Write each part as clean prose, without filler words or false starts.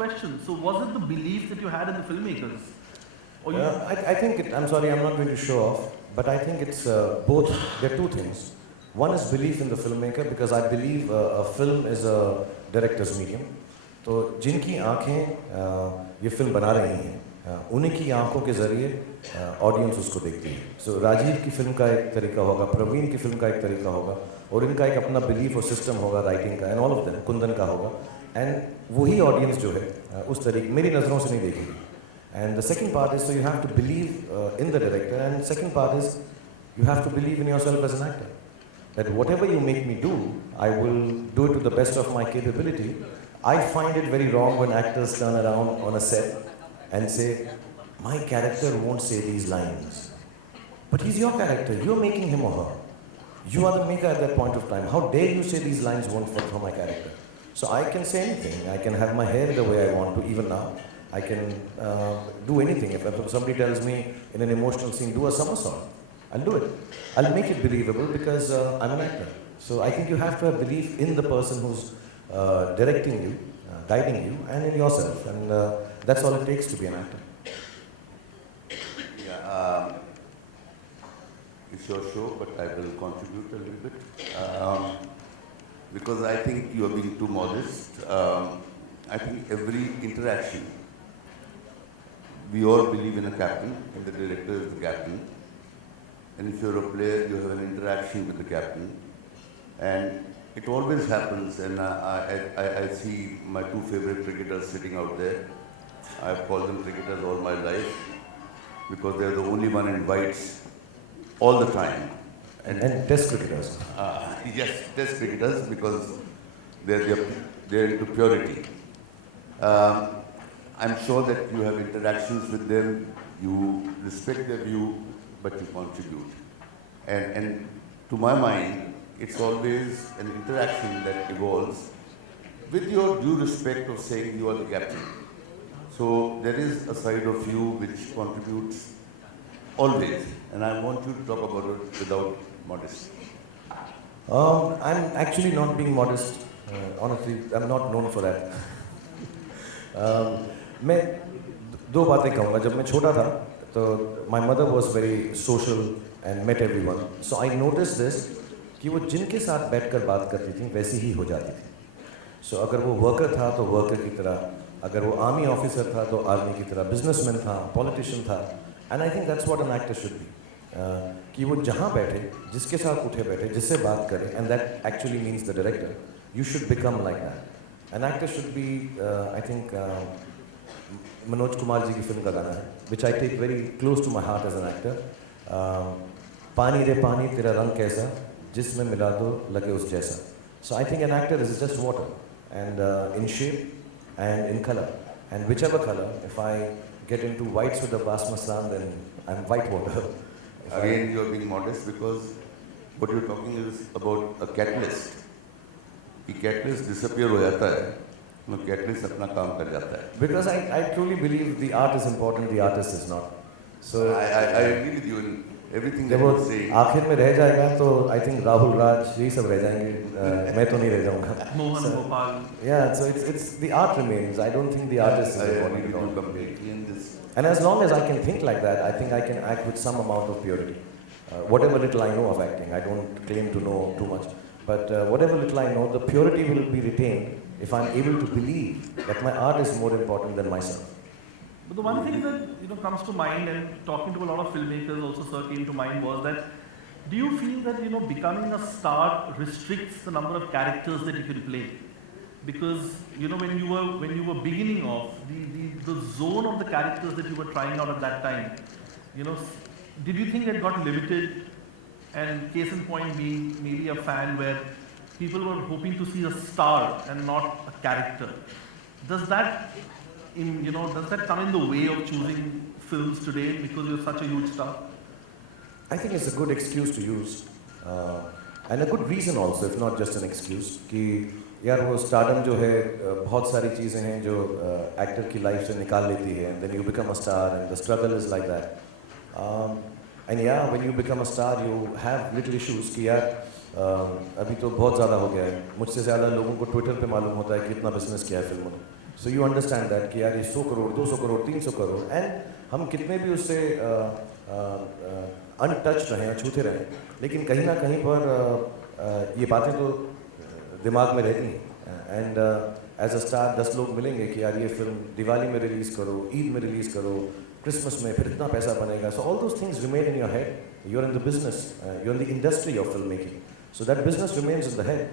question. So was it the belief that you had in the filmmakers? Or you... I think I'm sorry, I'm not going to show off, but I think it's both. There are two things. One is belief in the filmmaker, because I believe a film is a director's medium. तो जिनकी आँखें ये film बना रही हैं, उन्हीं आँखों के ज़रिए ऑडियंस उसको देखती है. So राजीव की फिल्म का एक तरीका होगा, प्रवीण की फिल्म का एक तरीका होगा, और इनका एक अपना बिलीफ और सिस्टम होगा राइटिंग का, and all of them, Kundan का होगा, एंड वही ऑडियंस जो है उस तरीके मेरी नज़रों से नहीं देखेगी. And the second part is, so you have to believe in the director, and second part is you have to believe in yourself as an actor. That whatever you make me do, I will do it to the best of my capability. I find it very wrong when actors turn around on a set and say, my character won't say these lines. But he's your character, you're making him or her. You are the maker at that point of time. How dare you say these lines won't fit for my character? So I can say anything. I can have my hair the way I want to, even now. I can do anything. If somebody tells me in an emotional scene, do a somersault, I'll do it. I'll make it believable because I'm an actor. So I think you have to have belief in the person who's directing you, guiding you, and in yourself. And that's all it takes to be an actor. Yeah, it's your show, but I will contribute a little bit. Because I think you are being too modest. I think every interaction, we all believe in a captain, and the director is the captain. And if you're a player, you have an interaction with the captain. And it always happens, and I see my two favorite cricketers sitting out there. I've called them cricketers all my life, because they're the only one in whites all the time. And test cricketers. Yes, test cricketers, because they're into purity. I'm sure that you have interactions with them, you respect their view, but you contribute. And to my mind, it's always an interaction that evolves with your due respect of saying you are the captain. So there is a side of you which contributes always, and I want you to talk about it without modesty. I'm actually not being modest. Honestly, I'm not known for that. मैं दो बातें कहूँगा. जब मैं छोटा था तो my mother was very social and met everyone. So I noticed this कि वो जिनके साथ बैठकर बात करती थी वैसी ही हो जाती थी. So अगर वो worker था तो worker की तरह, अगर वो army officer था तो army की तरह, businessman था, politician था. And I think that's what an actor should be. कि वो जहाँ बैठे, जिसके साथ उठे बैठे, जिससे बात करे, and that actually means the director. You should become like that. An actor should be, I think, Manoj Kumar ji की फिल्म का गाना है, which I take very close to my heart as an actor. पानी रे पानी तेरा रंग कैसा, जिसमें मिला दो लगे उस जैसा. So I think an actor is just water, and in shape and in color, and whichever color. If I get into whites with the basmasran, then I'm white water. Again, you are being modest, because what you're talking is about a catalyst. कि catalyst disappear हो जाता है, तो catalyst अपना काम कर जाता है. Because I truly believe the art is important, the artist is not. So I agree with you in everything that जब वो you're saying. आखिर में रह जाएगा तो I think राहुल राज यही सब रह जाएंगे. मैं तो नहीं रह जाऊँगा. Mohan Gopal. Yeah, so it's the art remains. I don't think the artist is important at all. Completely in this. And as long as I can think like that, I think I can act with some amount of purity. Whatever little I know of acting, I don't claim to know too much. But whatever little I know, the purity will be retained if I'm able to believe that my art is more important than myself. But the one thing that comes to mind, and talking to a lot of filmmakers also, sir, came to mind, was that do you feel that becoming a star restricts the number of characters that you can play? Because when you were beginning off, the zone of the characters that you were trying out at that time, did you think that got limited? And case in point being maybe a fan where people were hoping to see a star and not a character. Does that come in the way of choosing films today because you're such a huge star? I think it's a good excuse to use, and a good reason also, if not just an excuse. कि यार वो stardom जो है बहुत सारी चीज़ें हैं जो actor की life से निकाल लेती है, and then you become a star, and the struggle is like that. And yeah, when you become a star, you have little issues कि यार अभी तो बहुत ज़्यादा हो गया है. मुझसे ज़्यादा लोगों को Twitter पे मालूम होता है कि इतना business किया है फिल्मों ने. So you understand that कि यार ये 100 करोड़, 200 करोड़, 300 करोड़, and हम कितने भी उससे untouched रहें, छूते रहें, लेकिन कहीं ना कहीं पर ये बातें तो दिमाग में रहती हैं. And as a star 10 लोग मिलेंगे कि यार ये फिल्म दिवाली में रिलीज करो, ईद में रिलीज करो, क्रिसमस में फिर इतना पैसा बनेगा. So all those things remain in your head. You're in the business, you're in the industry of filmmaking. So that business remains in the head.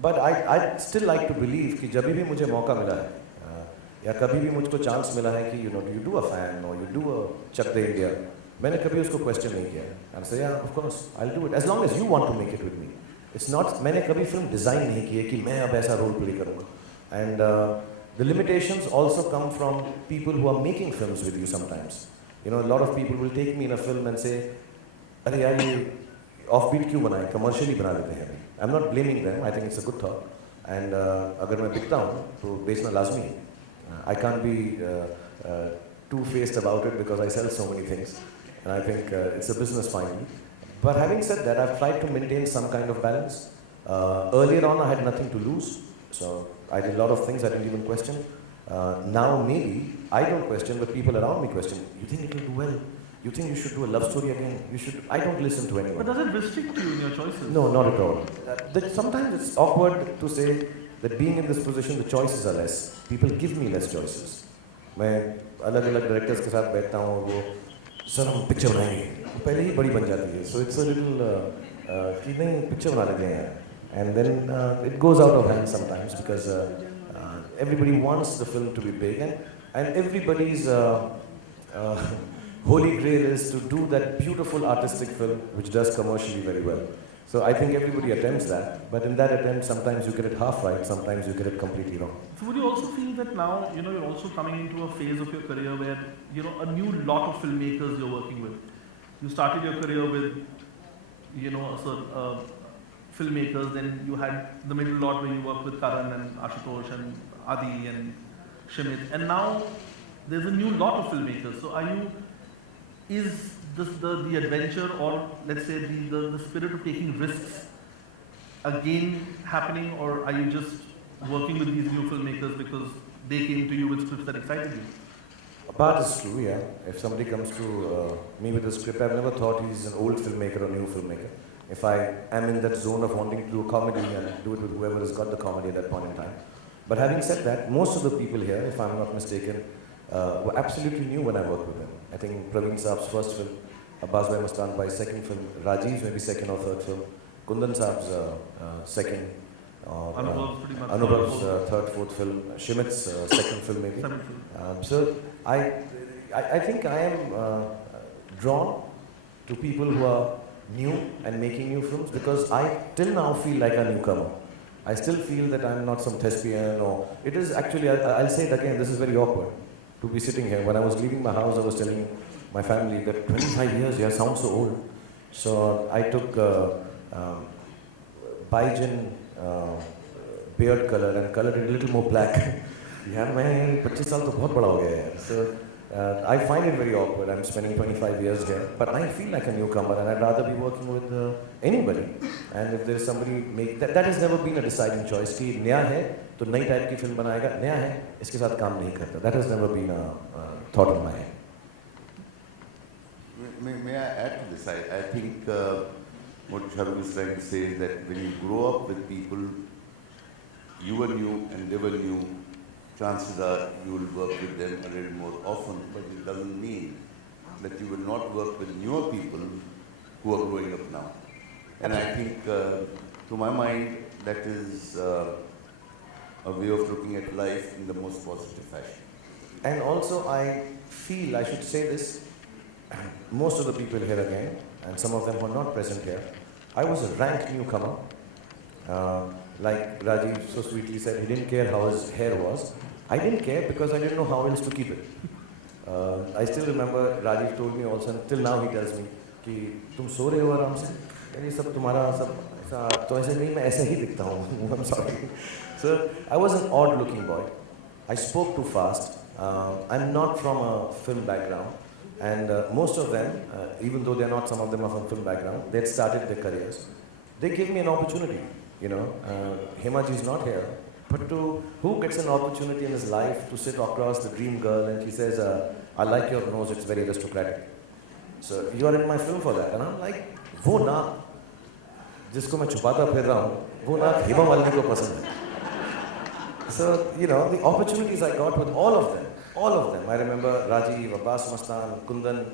But I still like to believe कि जब भी मुझे मौका मिला है या कभी भी मुझको चांस मिला है कि you do a fan or you do a Chak De India, मैंने कभी उसको question नहीं किया. And I say yeah, of course, I'll do it as long as you want to make it with me. It's not, मैंने कभी film design नहीं की है कि मैं अब ऐसा रोल प्ले करूँगा. And the limitations also come from people who are making films with you sometimes. A lot of people will take me in a film and say, अरे यार ये offbeat क्यों बनाए, commercially बना देते हैं अभी. I'm not blaming them. I think it's a good thought. And अगर मैं बिकता हूँ तो बेचना लाजमी है. I can't be two-faced about it because I sell so many things, and I think it's a business finally. But having said that, I've tried to maintain some kind of balance. Earlier on, I had nothing to lose, so I did a lot of things I didn't even question. Now maybe I don't question, but people around me question. You think it will do well? You think you should do a love story again? You should. I don't listen to anyone. But does it restrict you in your choices? No, not at all. Sometimes it's awkward to say that being in this position, the choices are less. People give me less choices. मैं अलग-अलग directors के साथ बैठता हूँ और वो sir हम picture बनाएंगे, पहले ही बड़ी बन जाती है. So it's a little कि नहीं picture बना लेते हैं, and then it goes out of hand sometimes because everybody wants the film to be big, and everybody's holy grail is to do that beautiful artistic film which does commercially very well. So I think everybody attempts that, but in that attempt sometimes you get it half right, sometimes you get it completely wrong. So would you also feel that now, you're also coming into a phase of your career where, a new lot of filmmakers you're working with. You started your career with, filmmakers, then you had the middle lot where you worked with Karan and Ashutosh and Adi and Shimit, and now there's a new lot of filmmakers. So is this the adventure, or let's say the spirit of taking risks again happening, or are you just working with these new filmmakers because they came to you with scripts that excited you? A part is true, yeah. If somebody comes to me with a script, I've never thought he's an old filmmaker or new filmmaker. If I am in that zone of wanting to do a comedy and do it with whoever has got the comedy at that point in time. But having said that, most of the people here, if I'm not mistaken, were absolutely new when I worked with them. I think Praveen Saab's first film, Abbas Bhai Mastan Bhai's second film, Rajiv's maybe second or third film, Kundan Saab's second, or Anubhav's third, fourth film, Shimit's second film maybe. So I think I am drawn to people who are new and making new films because I till now feel like a newcomer. I still feel that I'm not some thespian, or it is actually, I'll say it again, this is very awkward to be sitting here. When I was leaving my house, I was telling my family that 25 years, yeah, sounds so old. So I took Baijan beard color and colored it a little more black. Yeah, मैं 25 साल तो बहुत बड़ा हो गया है. So I find it very awkward. I'm spending 25 years here, but I feel like a newcomer, and I'd rather be working with anybody. And if there is somebody that has never been a deciding choice. कि नया है तो नई type की film बनाएगा, नया है इसके साथ काम नहीं करता. That has never been a thought in my head. May I add to this? I think what Rukh is trying to say is that when you grow up with people, you were new and they were new, chances are you will work with them a little more often, but it doesn't mean that you will not work with newer people who are growing up now. And I think, to my mind, that is a way of looking at life in the most positive fashion. And also I feel, I should say this, most of the people here again, and some of them who are not present here, I was a rank newcomer. Like Rajiv so sweetly said, he didn't care how his hair was. I didn't care because I didn't know how else to keep it. I still remember Rajiv told me also, and till now he tells me, कि तुम सो रहे हो आराम से, ये सब तुम्हारा सब तो ऐसे नहीं, मैं ऐसे ही दिखता हूँ. I'm sorry. So I was an odd looking boy. I spoke too fast. I'm not from a film background. And most of them, even though they're not, some of them are from film background, they'd started their careers. They gave me an opportunity, Hema ji is not here, But to who gets an opportunity in his life to sit across the dream girl and she says, I like your nose, it's very aristocratic. So you are in my film for that. And I'm like, वो नाक जिसको मैं छुपाता फिर रहा हूँ, वो नाक हिमा मालिनी को पसंद है. So, you know, the opportunities I got with all of them. I remember Rajiv, Abbas Mastan, Kundan,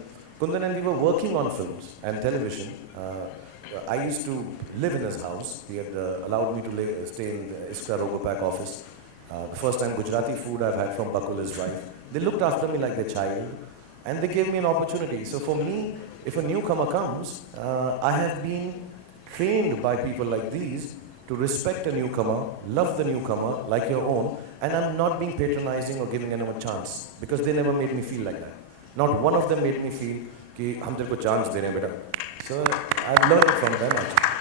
and we were working on films and television. I used to live in his house. He had allowed me to stay in the Iskra Rogopak office. The first time Gujarati food I've had from Bakul, his wife. They looked after me like their child, and they gave me an opportunity. So for me, if a newcomer comes, I have been trained by people like these to respect a newcomer, love the newcomer like your own, and I'm not being patronizing or giving anyone a chance because they never made me feel like that. Not one of them made me feel कि हम तेरे को chance दे रहे हैं बेटा. So I've learned it from them actually.